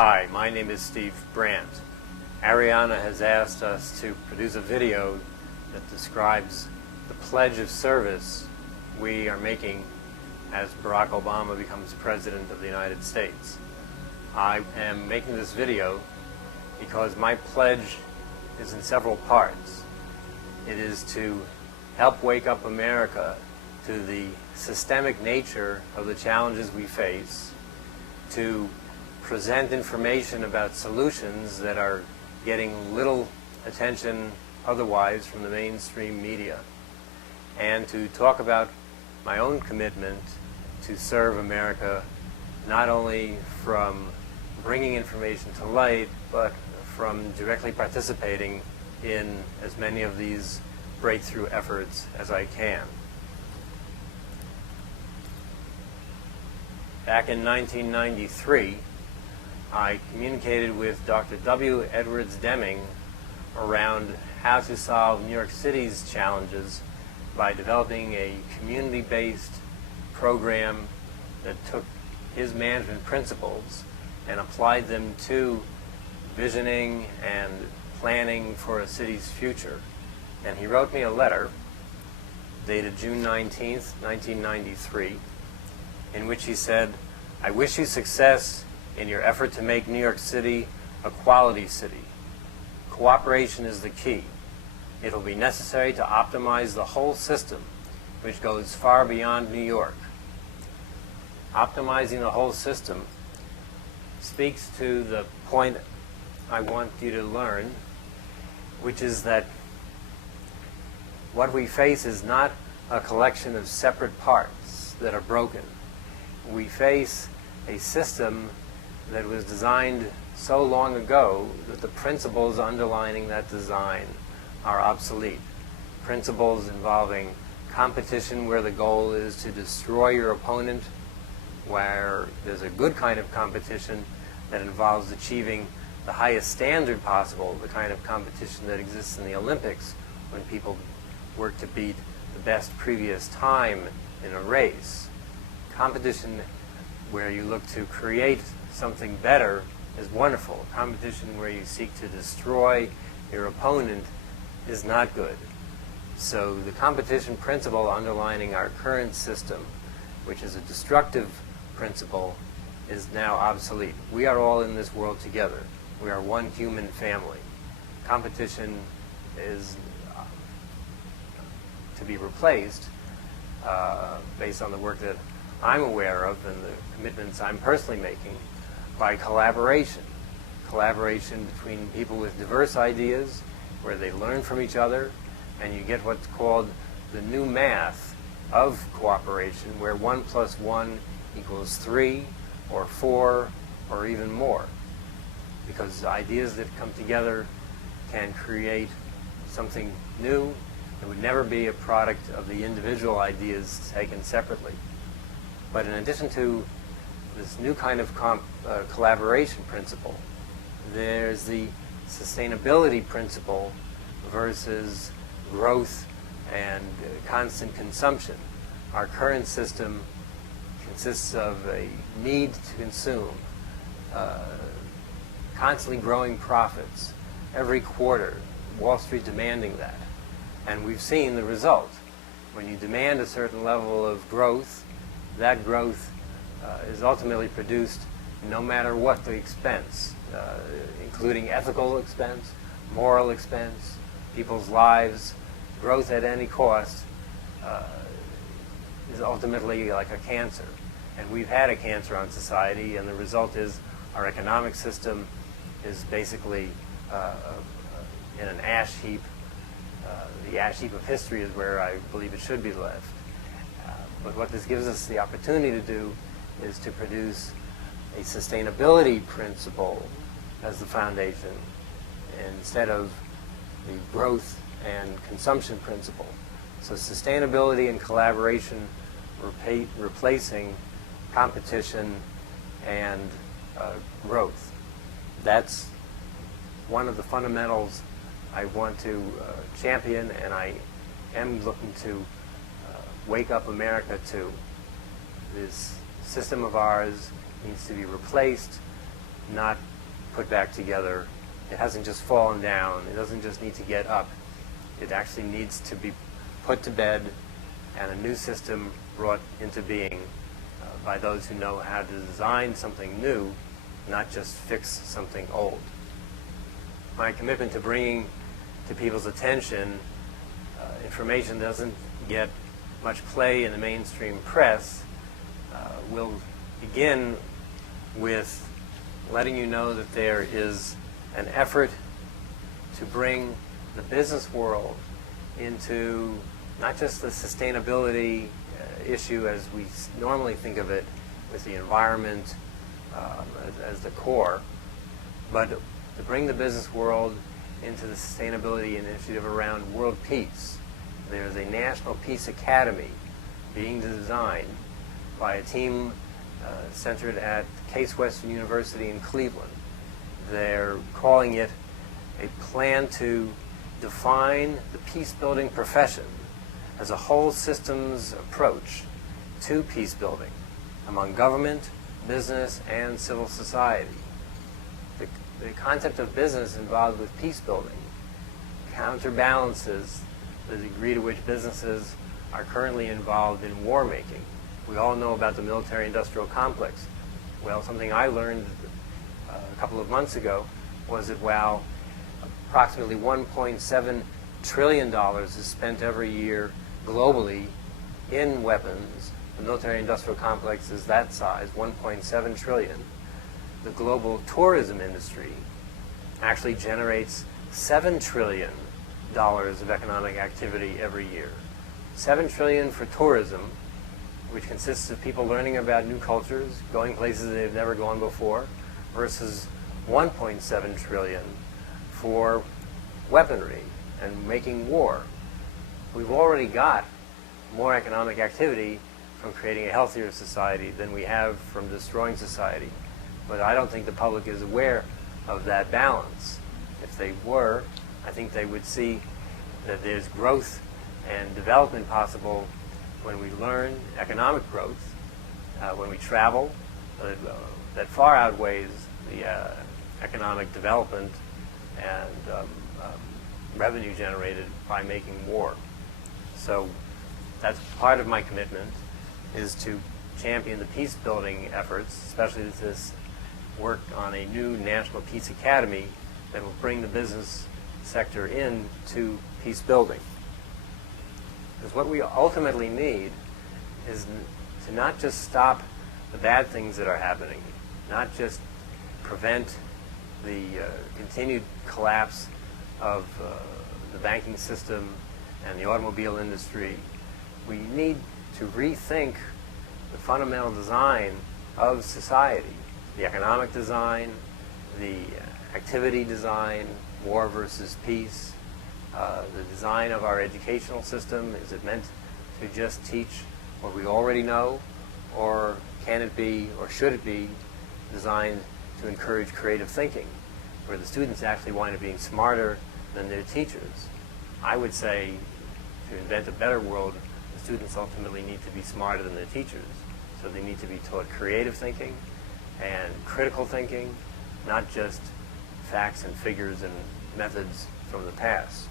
Hi, my name is Steve Brant. Arianna has asked us to produce a video that describes the pledge of service we are making as Barack Obama becomes President of the United States. I am making this video because my pledge is in several parts. It is to help wake up America to the systemic nature of the challenges we face, to present information about solutions that are getting little attention otherwise from the mainstream media, and to talk about my own commitment to serve America, not only from bringing information to light, but from directly participating in as many of these breakthrough efforts as I can. Back in 1993, I communicated with Dr. W. Edwards Deming around how to solve New York City's challenges by developing a community-based program that took his management principles and applied them to visioning and planning for a city's future. And he wrote me a letter dated June 19th, 1993, in which he said, "I wish you success in your effort to make New York City a quality city. Cooperation is the key. It will be necessary to optimize the whole system, which goes far beyond New York." Optimizing the whole system speaks to the point I want you to learn, which is that what we face is not a collection of separate parts that are broken. We face a system that was designed so long ago that the principles underlining that design are obsolete. Principles involving competition where the goal is to destroy your opponent, where there's a good kind of competition that involves achieving the highest standard possible, the kind of competition that exists in the Olympics when people work to beat the best previous time in a race. Competition where you look to create something better is wonderful. Competition where you seek to destroy your opponent is not good. So the competition principle underlining our current system, which is a destructive principle, is now obsolete. We are all in this world together. We are one human family. Competition is to be replaced based on the work that I'm aware of and the commitments I'm personally making by collaboration. Collaboration between people with diverse ideas where they learn from each other, and you get what's called the new math of cooperation, where 1 + 1 = 3 or 4 or even more. Because ideas that come together can create something new. It would never be a product of the individual ideas taken separately. But in addition to this new kind of collaboration principle, there's the sustainability principle versus growth and constant consumption. Our current system consists of a need to consume, constantly growing profits every quarter, Wall Street demanding that. And we've seen the result. When you demand a certain level of growth, that growth is ultimately produced no matter what the expense, including ethical expense, moral expense, people's lives. Growth at any cost is ultimately like a cancer. And we've had a cancer on society, and the result is our economic system is basically in an ash heap. The ash heap of history is where I believe it should be left. But what this gives us the opportunity to do is to produce a sustainability principle as the foundation instead of the growth and consumption principle. So sustainability and collaboration replacing competition and growth. That's one of the fundamentals I want to champion, and I am looking to wake up America to. This system of ours needs to be replaced not put back together. It hasn't just fallen down. It doesn't just need to get up. It actually needs to be put to bed and a new system brought into being by those who know how to design something new, not just fix something old. My commitment to bringing to people's attention information that doesn't get much play in the mainstream press will begin with letting you know that there is an effort to bring the business world into not just the sustainability issue as we normally think of it, with the environment as the core, but to bring the business world into the sustainability initiative around world peace. There's a National Peace Academy being designed by a team centered at Case Western University in Cleveland. They're calling it a plan to define the peace-building profession as a whole systems approach to peace building among government, business, and civil society. The concept of business involved with peace building counterbalances the degree to which businesses are currently involved in war making. We all know about the military-industrial complex. Well, something I learned a couple of months ago was that while approximately $1.7 trillion is spent every year globally in weapons, the military-industrial complex is that size, 1.7 trillion. The global tourism industry actually generates $7 trillion of economic activity every year. $7 trillion for tourism, which consists of people learning about new cultures, going places they've never gone before, versus 1.7 trillion for weaponry and making war. We've already got more economic activity from creating a healthier society than we have from destroying society. But I don't think the public is aware of that balance. If they were, I think they would see that there's growth and development possible when we learn economic growth, when we travel, that far outweighs the economic development and revenue generated by making war. So that's part of my commitment, is to champion the peace-building efforts, especially this work on a new National Peace Academy that will bring the business sector into peace building. Because what we ultimately need is to not just stop the bad things that are happening, not just prevent the continued collapse of the banking system and the automobile industry. We need to rethink the fundamental design of society, the economic design, the activity design, war versus peace, the design of our educational system. Is it meant to just teach what we already know, or can it be, or should it be, designed to encourage creative thinking, where the students actually wind up being smarter than their teachers? I would say, to invent a better world, the students ultimately need to be smarter than their teachers. So they need to be taught creative thinking and critical thinking, not just facts and figures and methods from the past.